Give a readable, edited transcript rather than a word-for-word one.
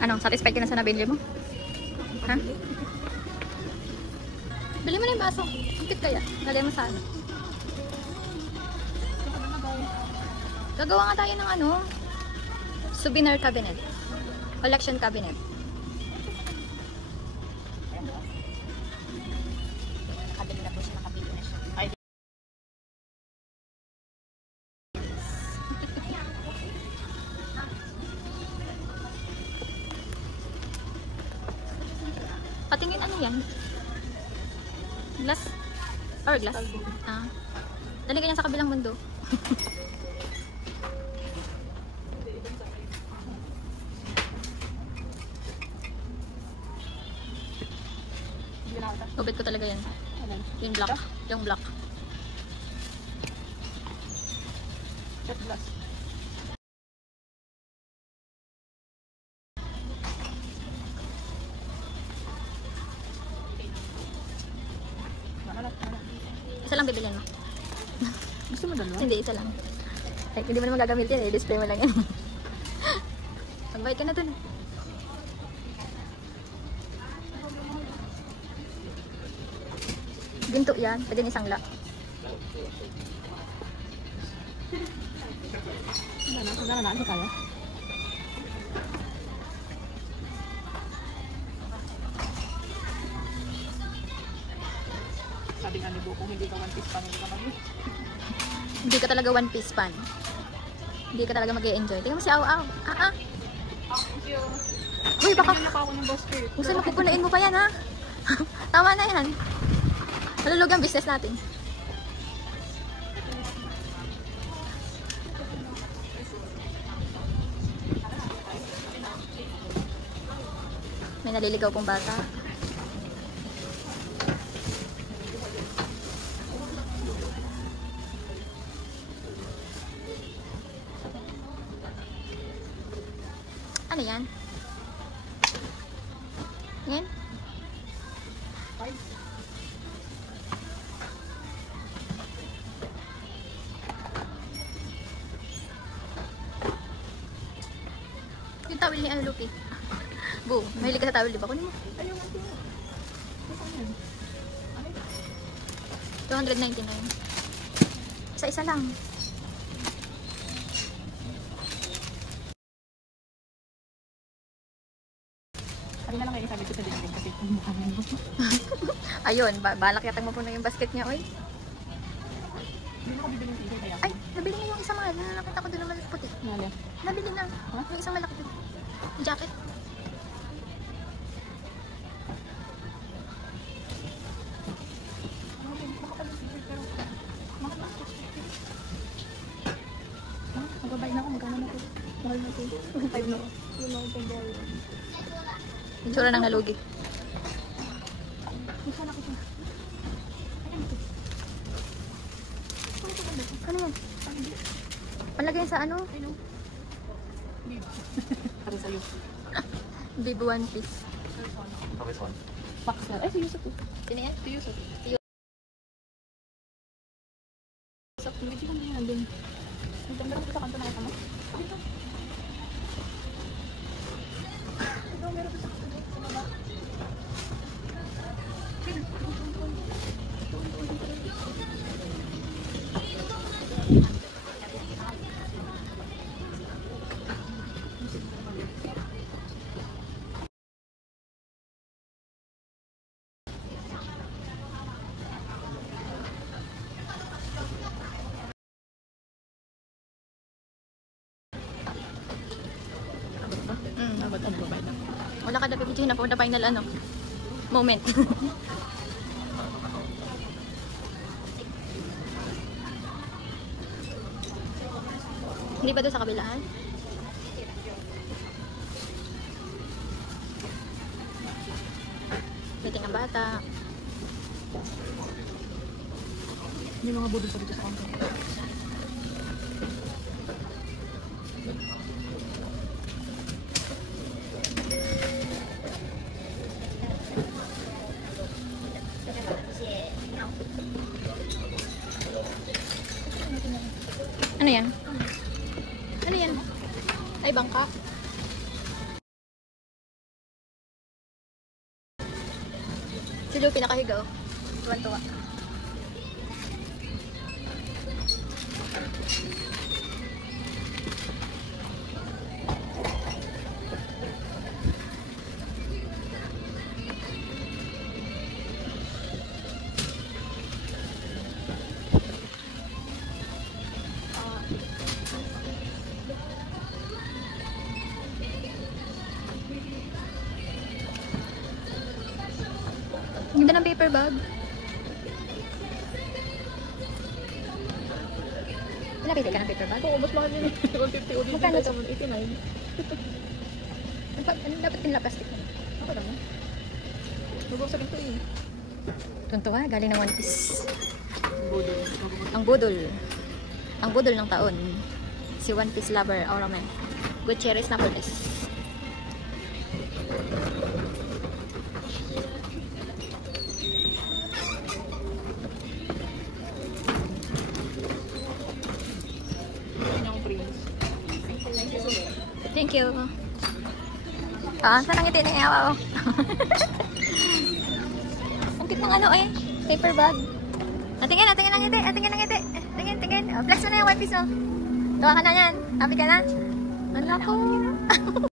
Ano, satisfied ka na sa nabili mo? Ha? Bili mo na yung baso. Ikit kaya. Lagay mo sa ano. Gagawa nga tayo ng ano, souvenir cabinet. Collection cabinet. Nakabili na po siya. Nakabili na siya. Patingin ano yan? Glass? Hourglass? Ah. Dali ganyan sa kabilang mundo. Gubit ko talaga yan. Yung black. Yung black. Isa lang bibilin mo. Gusto mo dalawa? Hindi, isa lang. Ay, hindi mo naman gagamit yan eh. Display mo lang yan. Magbayad ka na dun. Ginto yan. Pwede ni sangla. Gano'n na kaya? Sabi nga ni Bu, kung hindi ka one piece pan, hindi ka mag Hindi ka talaga one piece pan. Hindi ka talaga mag-e-enjoy. Tingnan mo si Aw Aw. Uy, baka ako ng basket. kung saan pupunain mo pa yan, ha? Tama na yan. Malulog ang business natin. May naliligaw pong bata. Ano yan? Yan? Yung towel ni ano, Lupi? Bu, mahilig ka sa towel, di ba? Kunin mo. Ayaw nga ito. 299. Isa-isa lang. Sabi na lang kayo sabi ko sa dinigin kasi mukha mo yung boss mo. Ayun, balak yata mo po na yung basket niya, oy. Hindi mo ka bibili ng tigil kaya. Ay, nabili na yung isang mahal. Nakita ko doon naman puti. Nala. Nabili na. Yung isang malaki. Yung jacket. Magbabayad na ako, magkano na ito? Mahal na ito. 5 na. Yung mga pagbabayad. Yung tsura ng nalugi. Gusto na ko ito. Ano yan? Palagay sa ano? Ay no. Bib. Para sa'yo. Bib one piece. Box na. Ay, si Yusuf po. Sino yan? Si Yusuf. Yusuf, medyo mo na yan din. Nagdamdaran ko sa kanto na kasama. Dito. Ito, meron ko sa kanto. Sa baba. Abot ang babayad na. Wala ka na pipictuhin na po na final ano? Moment. Hindi ba doon sa kabilaan? Meeting ang bata. May mga budol pa dito sa kanto. Ano yan? Ano yan? Ay, bangka. Si Lupi nakahiga, oh. Tuwan-tuwa. Ang ganda ng paper bag. Nakita ka ng paper bag? Oo, mas mahal yun. 150 ulit. Magkano to? 89. Ano dapat pinila plastic mo? Ako lang. Nabasa rin ko eh. Tuntua, galing ng One Piece. Budol. Ang budol. Ang budol ng taon. Si One Piece lover, Oroman. Gutierrez Napoles. Yan yung prince. Thank you. Ah, saan ang ngiti ng yawa, oh? Ang cute ng ano, eh. Paper bag. Tingin ang ngiti. Tingin. Oh, flex mo na yung One Piece, oh. Tawa ka na yan. Happy ka na? Ano ko?